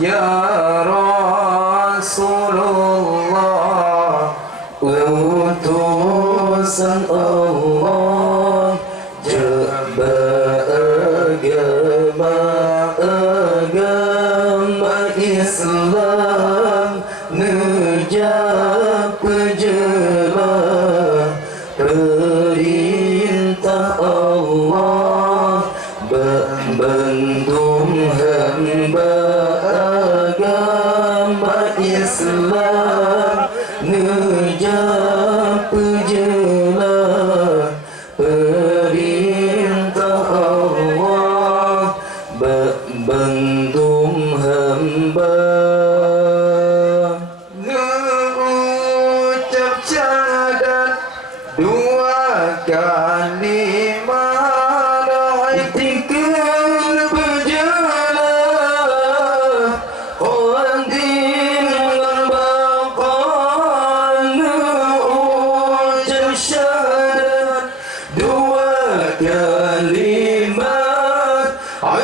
Ya Rasulullah, utusan Allah, agama Islam, nejak pejelah perintah Allah, bandung hamba agama Islam, nejak pejelah perintah Allah, bandung hamba. Mengucap syahadat dua kalimah, itikad berjalan qadim al-baqan. Mengucap syahadat dua kalimah,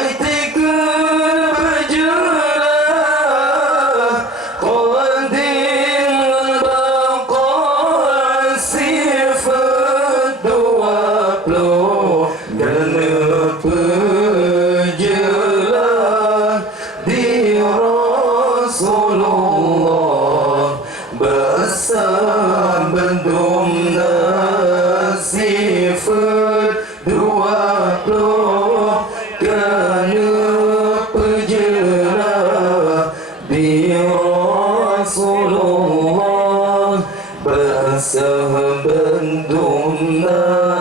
itikad berjalan qadim al-baqan. Sifat 20 dan pejelah di Rasulullah, bahasa bandung sifat 20 kerana pejelah di Rasulullah, bahasa bandung Allah.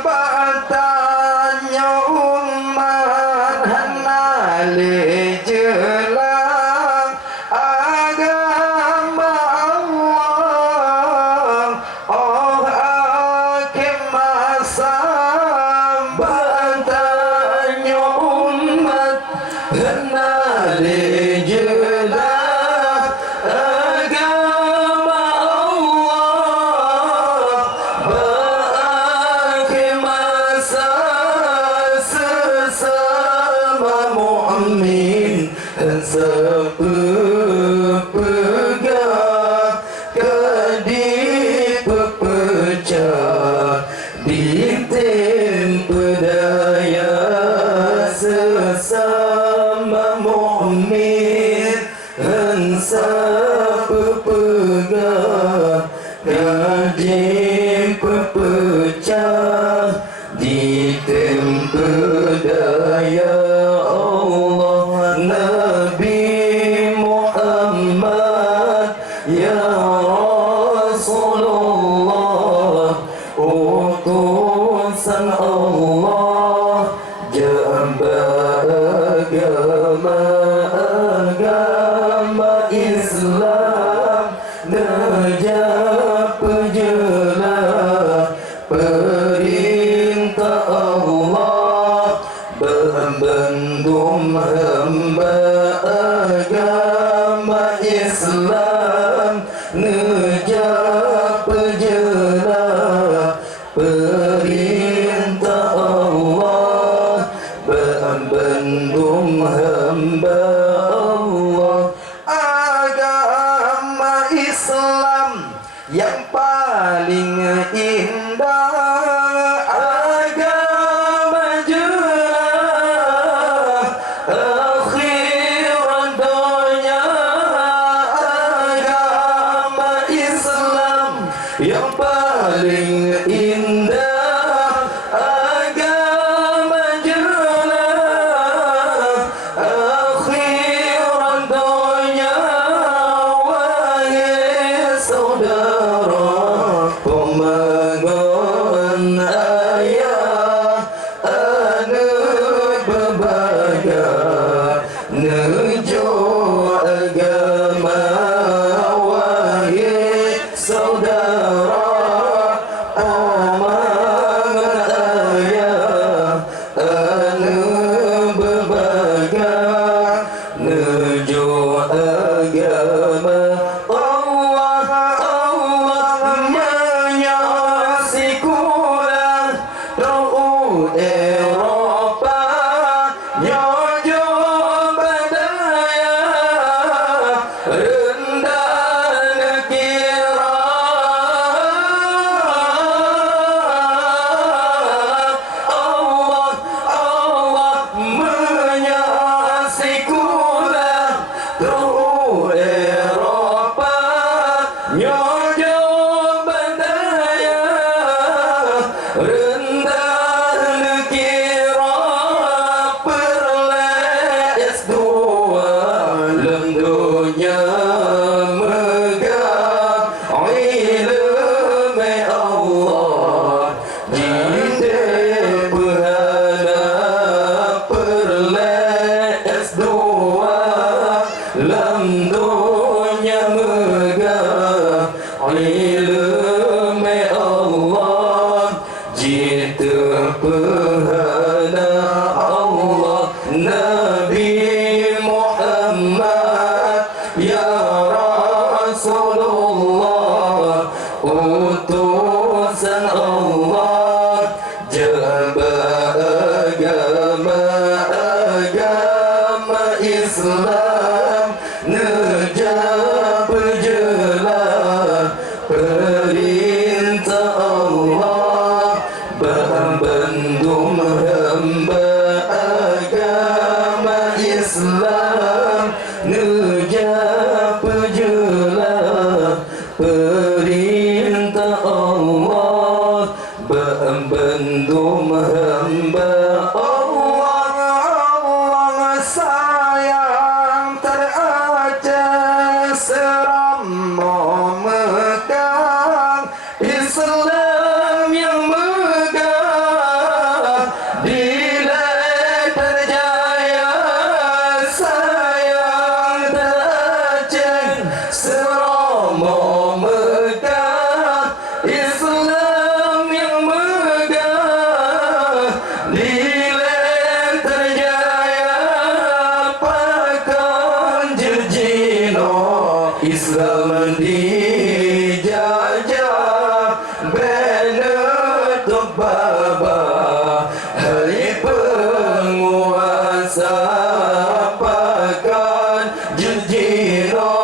Bertanya umat henali jelang agama Allah, oh akhir masa. Bertanya umat henali jelang agama Allah, berakhir masa. Sesama mu'min sepepegang kadip pecah ditimpa daya. Sesama mu'min sepepegang kadip pecah ditimpa daya. Allah Nabi Muhammad ya Rasulullah, utusan Allah, jamba agama Islam, nejak pejelah perintah Allah, bandung hamba agama Islam, nejak pejelah perintah Allah, bandung hamba Allah. Agama Islam yang paling indah, agama jelah akhirat dunia. Agama Islam yang paling indah, agama jelah akhirat dunia. Islam nejab jelas perintah Allah membendung hamba agama Islam nejab jelas perintah Allah membendung hamba Allah. Allah sayang terajak seram memegang Islam yang megah nilai terjaya sayang terajak seram memegang Islam yang megah nilai terjaya pakan jejino Islam dijajah benutup baba hari penguasa pakan jejino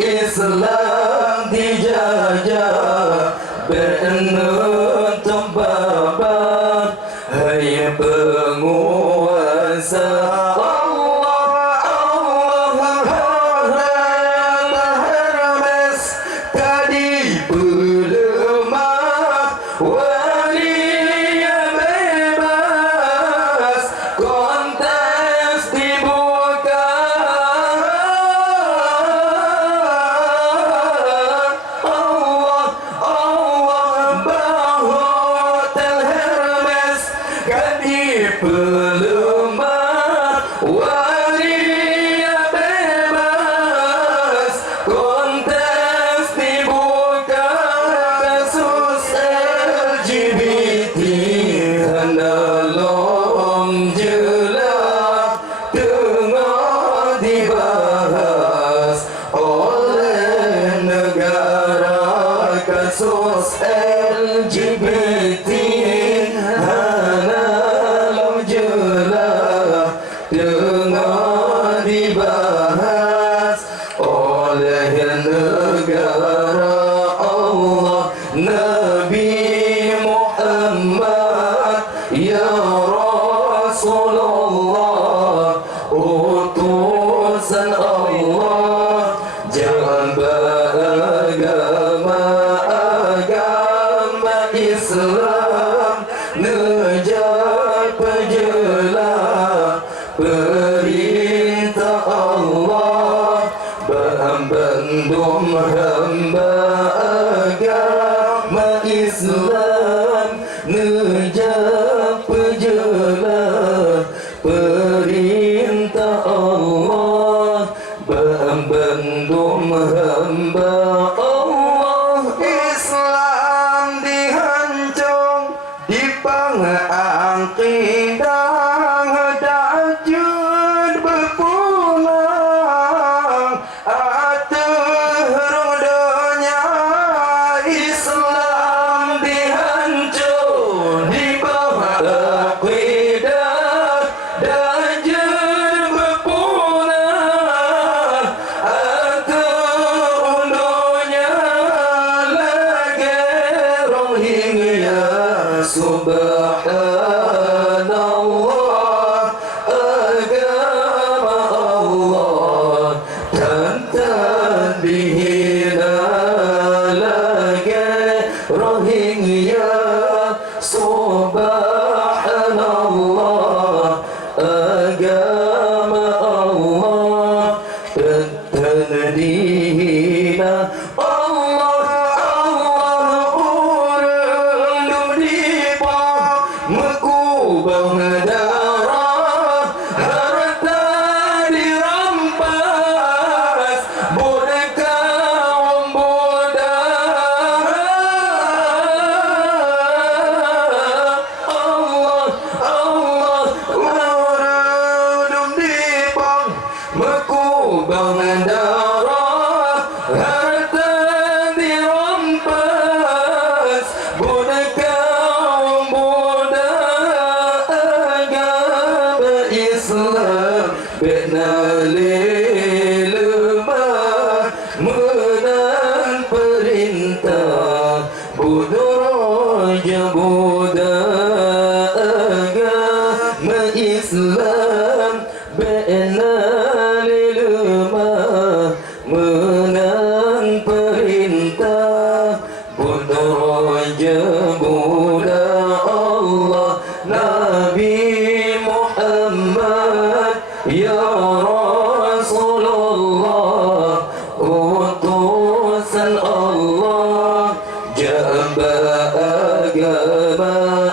Islam dijajah benutup baba hai penguasa Allah Hermes tadi pelemah wali yang bebas kontes dibuka pelemah wali yang bebas kontes dibuka kasus LGBT hendalong jelas tengah dibahas oleh negara kasus LGBT tengah dibahas oleh negara Allah Nabi Muhammad ya Rasulullah utusan Allah jangan agama Islam nejab jelas perintah Allah membendung hamba agama Islam nejab jelas perintah Allah membendung hamba Allah. Islam dihancung dipangangkidang dajud berpulang atur dunia Islam dihancur di bawah akidah dajud berpulang atur dunia lagi Rohingya subhanallah agama Allah dan dihina lagi Rohingya subhanallah agama Allah dan dihina Allah urung dipang mekubang darah harta dirampas boneka bodoh Allah urung dipang mekubang darah harta dirampas boneka bodoh agama Islam lemah menang perintah bunuh raja budak agama Islam lemah menang perintah bunuh raja budak Allah Nabi Muhammad ya Rasulullah utusan Allah jamba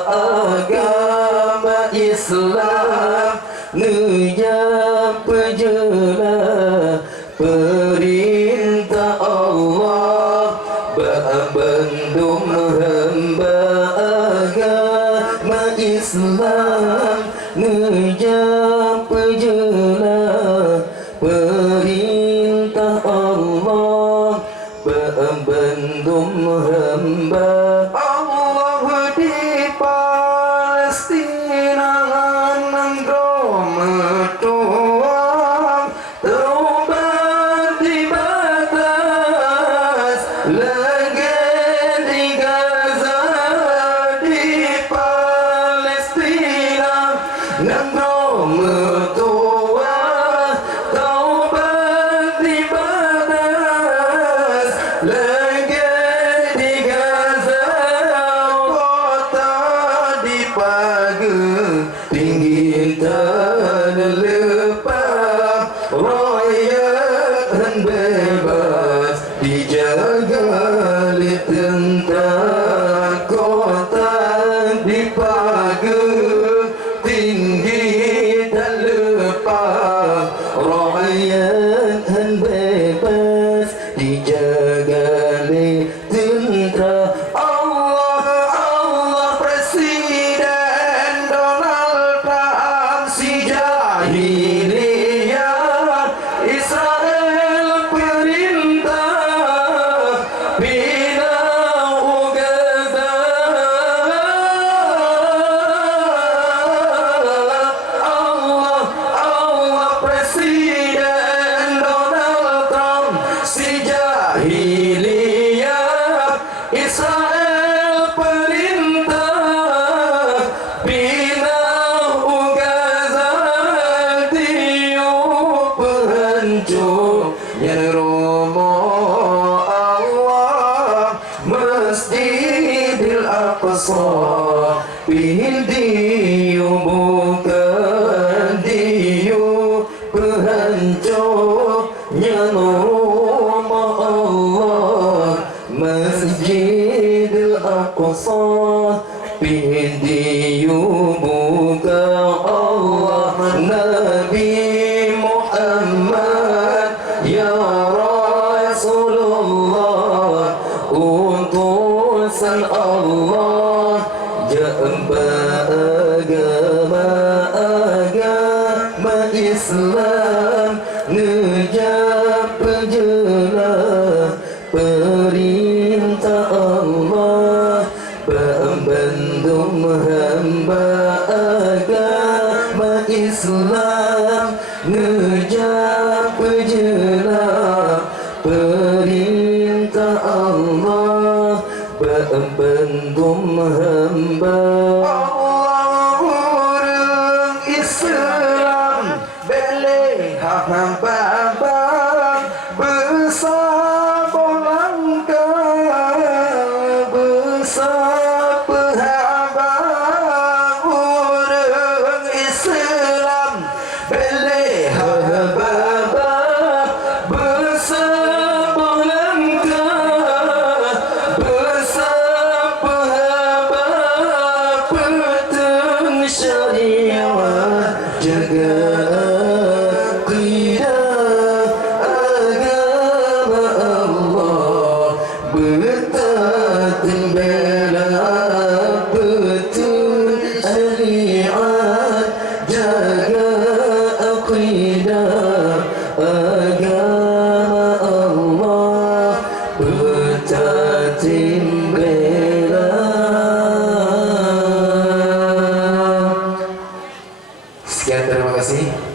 agama Islam nejak pejelah perintah Allah bandung hamba agama Islam nejak pejelah perintah Allah bandung hamba Allah di Palestina metuang terubat di batas legend di Gaza di Palestina metuang terubat di batas legend di Gaza kota dipager tinggi tanah lepas rakyat bebas dijaga oleh tentara kota dipager tinggi tak lepas rakyat bebas dijaga oleh tentara Allah Presiden Donald Trump si jahiliyah Israel perintah bina Gaza Allah Presiden Donald Trump si jahiliyah Israel perintah bina Gaza tiup pehancur yang rumah Allah Masjidil Aqsa pindiu bukan diu pehancur yang rumah Allah Masjidil Aqsa pindiu bukan Allah Nabi Muhammad ya Rasulullah utusan Allah jamba agama Islam nejak pejelah perintah Allah bandung hamba agama Islam nejak pejelah perintah Allah bandung hamba Allah orang Islam boleh hamba besar langkah besar perhamba orang Islam boleh hamba besar langkah besar perhamba petun syariah jaga Sekian, terima kasih.